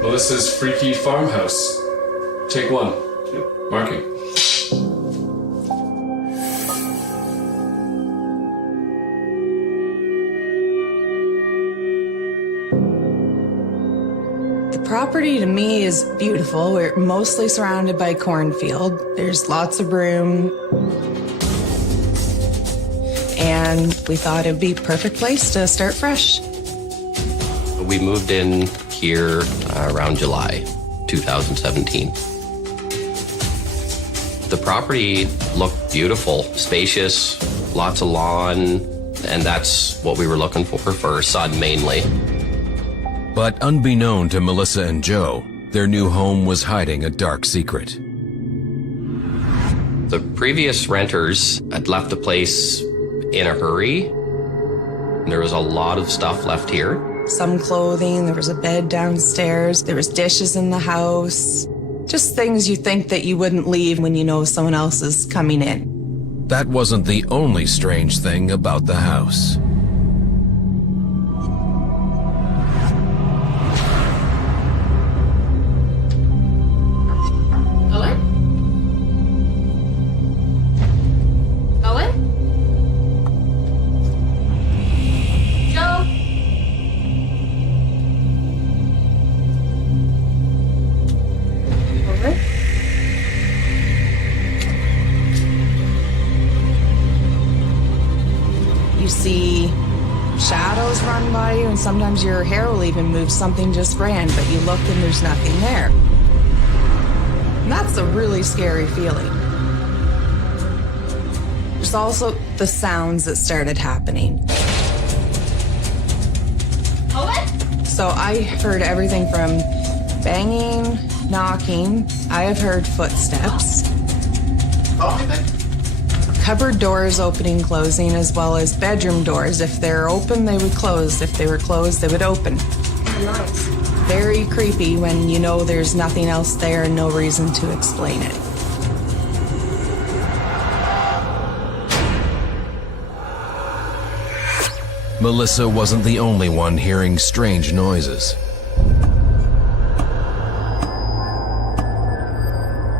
Melissa's freaky farmhouse. Take one. Marking. The property to me is beautiful. We're mostly surrounded by cornfield. There's lots of room. And we thought it would be a perfect place to start fresh. We moved in here around July 2017. The property looked beautiful, spacious, lots of lawn, and that's what we were looking for our son mainly. But unbeknown to Melissa and Joe, their new home was hiding a dark secret. The previous renters had left the place in a hurry. There was a lot of stuff left here. Some clothing, there was a bed downstairs, there was dishes in the house. Just things you think that you wouldn't leave when you know someone else is coming in. That wasn't the only strange thing about the house. You see shadows run by you, and sometimes your hair will even move, something just ran, but you look and there's nothing there. And that's a really scary feeling. There's also the sounds that started happening. So I heard everything from banging, knocking. I have heard footsteps. Cupboard doors opening, closing, as well as bedroom doors. If they're open, they would close. If they were closed, they would open. Nice. Very creepy when you know there's nothing else there and no reason to explain it. Melissa wasn't the only one hearing strange noises.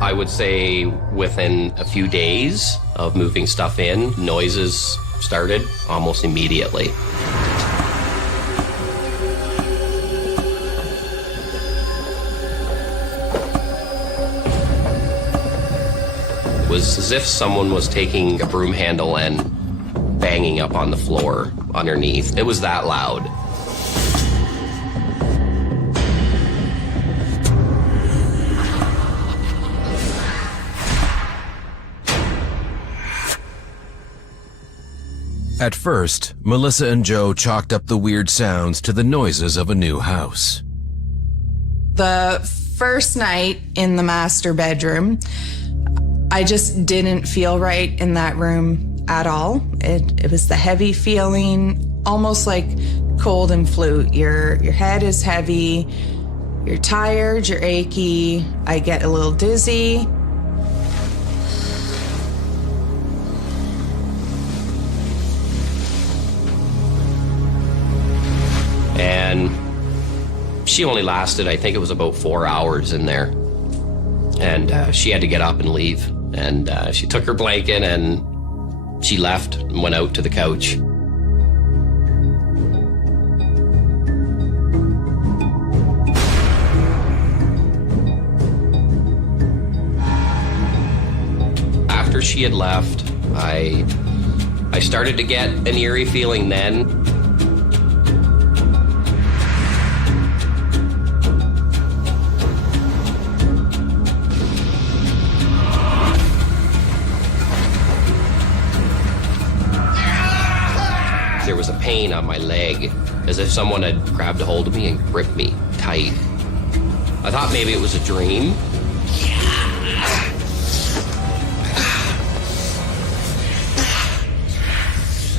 I would say within a few days of moving stuff in, noises started almost immediately. It was as if someone was taking a broom handle and banging up on the floor underneath. It was that loud. At first, Melissa and Joe chalked up the weird sounds to the noises of a new house. The first night in the master bedroom, I just didn't feel right in that room at all. It was the heavy feeling, almost like cold and flu. Your head is heavy, you're tired, you're achy, I get a little dizzy. And she only lasted, I think it was about 4 hours in there. And she had to get up and leave. And she took her blanket and she left and went out to the couch. After she had left, I started to get an eerie feeling then. There was a pain on my leg, as if someone had grabbed a hold of me and gripped me tight. I thought maybe it was a dream.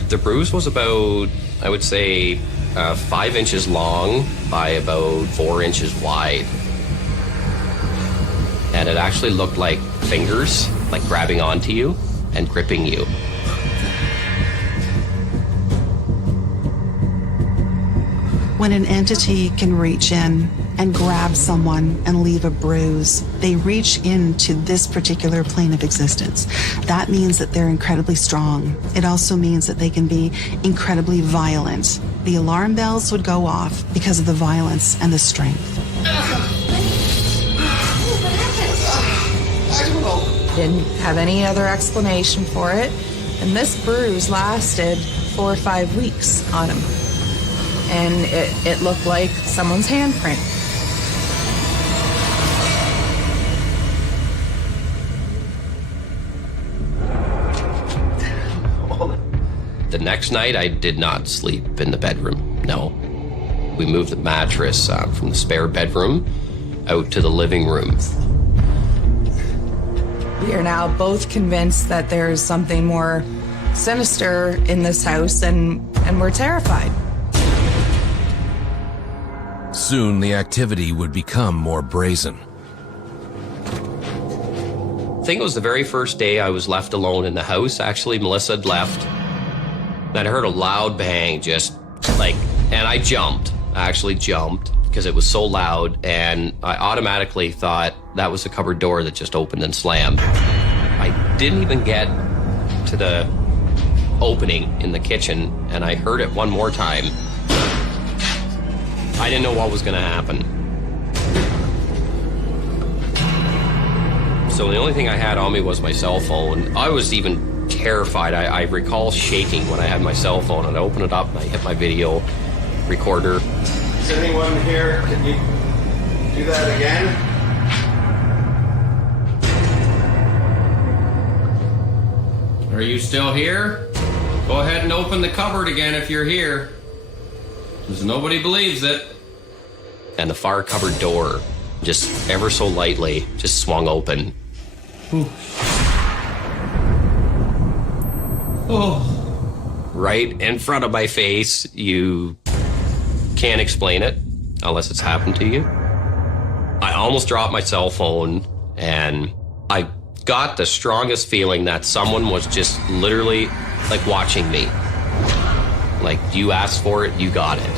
The bruise was about, I would say, 5 inches long by about 4 inches wide. And it actually looked like fingers, like grabbing onto you. and gripping you. When an entity can reach in and grab someone and leave a bruise, they reach into this particular plane of existence. That means that they're incredibly strong. It also means that they can be incredibly violent. The alarm bells would go off because of the violence and the strength. Didn't have any other explanation for it, and this bruise lasted 4 or 5 weeks on him. And it looked like someone's handprint. The next night, I did not sleep in the bedroom, no. We moved the mattress from the spare bedroom out to the living room. We are now both convinced that there's something more sinister in this house, and we're terrified. Soon the activity would become more brazen. I think it was the very first day I was left alone in the house. Actually, Melissa had left. And I heard a loud bang, just like, and I jumped. I actually jumped because it was so loud, and I automatically thought that was the cupboard door that just opened and slammed. I didn't even get to the opening in the kitchen, and I heard it one more time. I didn't know what was going to happen. So the only thing I had on me was my cell phone. I was even terrified. I recall shaking when I had my cell phone, and I opened it up and I hit my video recorder. Is anyone here? Can you do that again? Are you still here? Go ahead and open the cupboard again if you're here. Because nobody believes it. And the far cupboard door, just ever so lightly, just swung open. Ooh. Oh. Right in front of my face. You can't explain it unless it's happened to you. I almost dropped my cell phone, and I got the strongest feeling that someone was just literally like watching me. Like, you asked for it, you got it.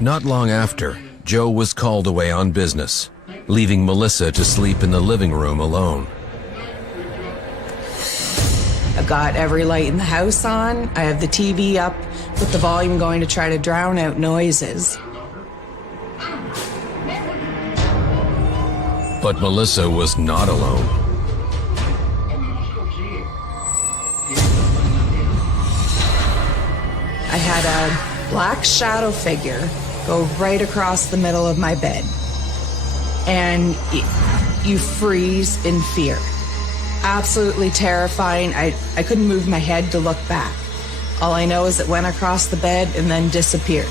Not long after, Joe was called away on business, leaving Melissa to sleep in the living room alone. I've got every light in the house on. I have the TV up with the volume going to try to drown out noises. But Melissa was not alone. I had a black shadow figure go right across the middle of my bed. And you freeze in fear. Absolutely terrifying. I couldn't move my head to look back. All I know is it went across the bed and then disappeared.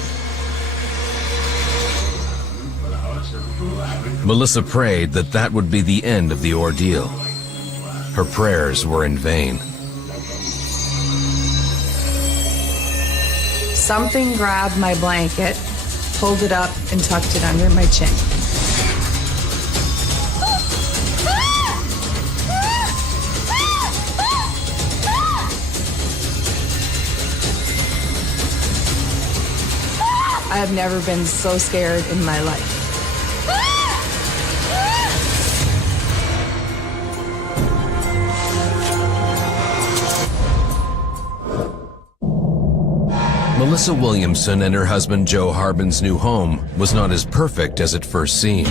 Melissa prayed that that would be the end of the ordeal. Her prayers were in vain. Something grabbed my blanket, pulled it up, and tucked it under my chin. I have never been so scared in my life. Melissa Williamson and her husband Joe Harbin's new home was not as perfect as it first seemed.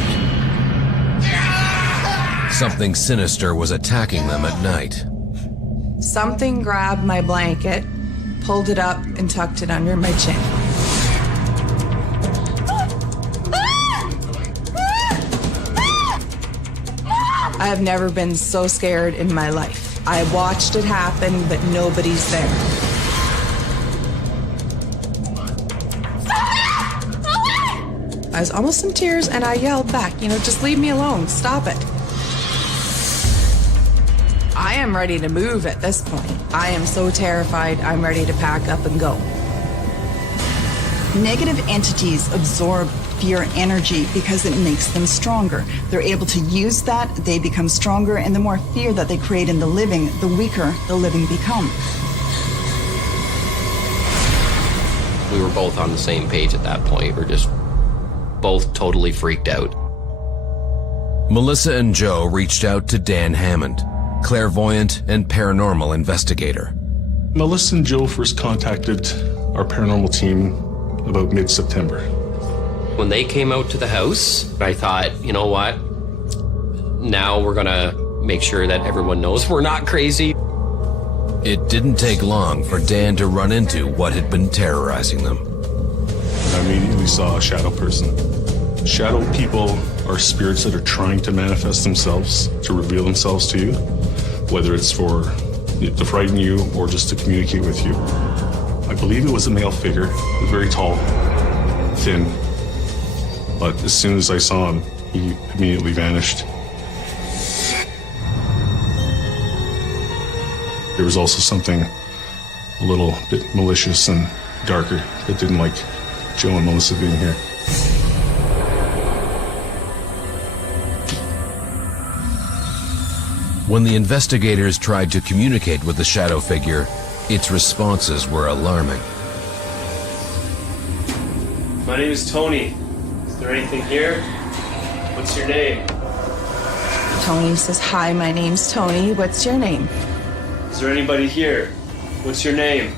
Something sinister was attacking them at night. Something grabbed my blanket, pulled it up, and tucked it under my chin. I have never been so scared in my life. I watched it happen, but nobody's there. I was almost in tears, and I yelled back, just leave me alone, stop it. I am ready to move at this point. I am so terrified, I'm ready to pack up and go. Negative entities absorb fear energy because it makes them stronger. They're able to use that, they become stronger, and the more fear that they create in the living, the weaker the living become. We were both on the same page at that point. We're just both totally freaked out. Melissa and Joe reached out to Dan Hammond, clairvoyant and paranormal investigator. Melissa and Joe first contacted our paranormal team about mid-September. When they came out to the house, I thought, you know what? Now we're gonna make sure that everyone knows we're not crazy. It didn't take long for Dan to run into what had been terrorizing them. I immediately saw a shadow person. Shadow people are spirits that are trying to manifest themselves, to reveal themselves to you, whether it's to frighten you or just to communicate with you. I believe it was a male figure, very tall, thin, but as soon as I saw him, he immediately vanished. There was also something a little bit malicious and darker that didn't like Joe and Melissa being here. When the investigators tried to communicate with the shadow figure, its responses were alarming. My name is Tony. Is there anything here? What's your name? Tony says, "Hi, my name's Tony. What's your name?" Is there anybody here? What's your name?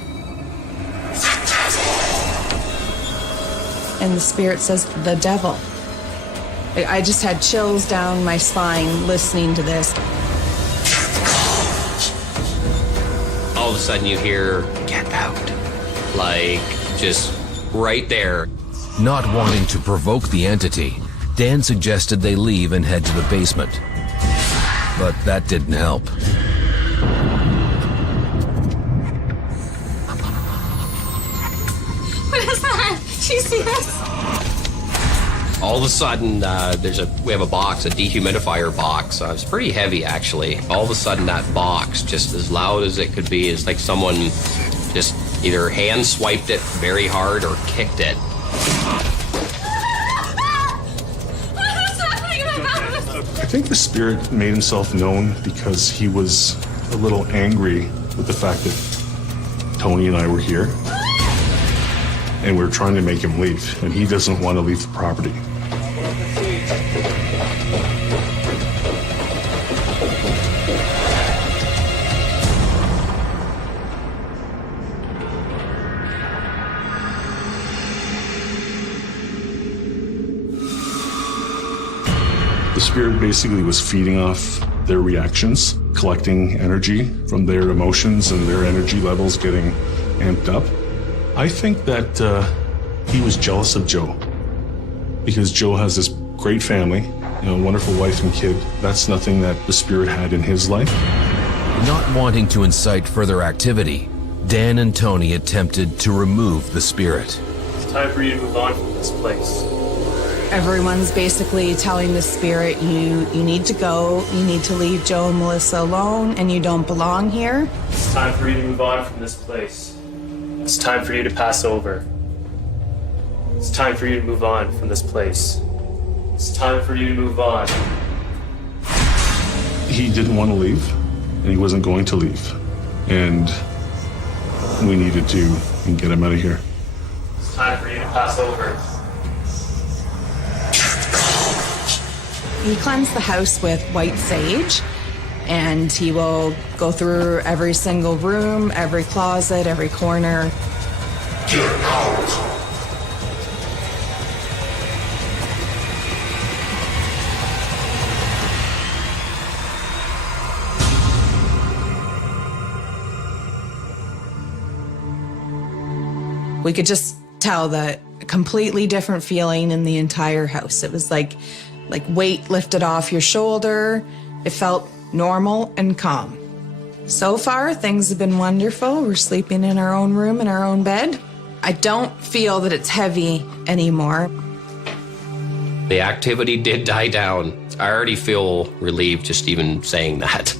And the spirit says, "The devil." I just had chills down my spine listening to this. All of a sudden you hear, "Get out." Like, just right there. Not wanting to provoke the entity, Dan suggested they leave and head to the basement. But that didn't help. What is that? Do you see this? All of a sudden, we have a box, a dehumidifier box. It's pretty heavy, actually. All of a sudden, that box, just as loud as it could be, is like someone just either hand swiped it very hard or kicked it. I think the spirit made himself known because he was a little angry with the fact that Tony and I were here. And we're trying to make him leave, and he doesn't want to leave the property. The spirit basically was feeding off their reactions, collecting energy from their emotions and their energy levels getting amped up. I think that he was jealous of Joe because Joe has this great family, wonderful wife and kid. That's nothing that the spirit had in his life. Not wanting to incite further activity, Dan and Tony attempted to remove the spirit. It's time for you to move on from this place. Everyone's basically telling the spirit, you need to go, you need to leave Joe and Melissa alone, and you don't belong here. It's time for you to move on from this place. It's time for you to pass over. It's time for you to move on from this place. It's time for you to move on. He didn't want to leave, and he wasn't going to leave. And we needed to get him out of here. It's time for you to pass over. He cleansed the house with white sage, and he will go through every single room, every closet, every corner. Get out! We could just tell that a completely different feeling in the entire house. It was like weight lifted off your shoulder. It felt normal and calm. So far, things have been wonderful. We're sleeping in our own room, in our own bed. I don't feel that it's heavy anymore. The activity did die down. I already feel relieved just even saying that.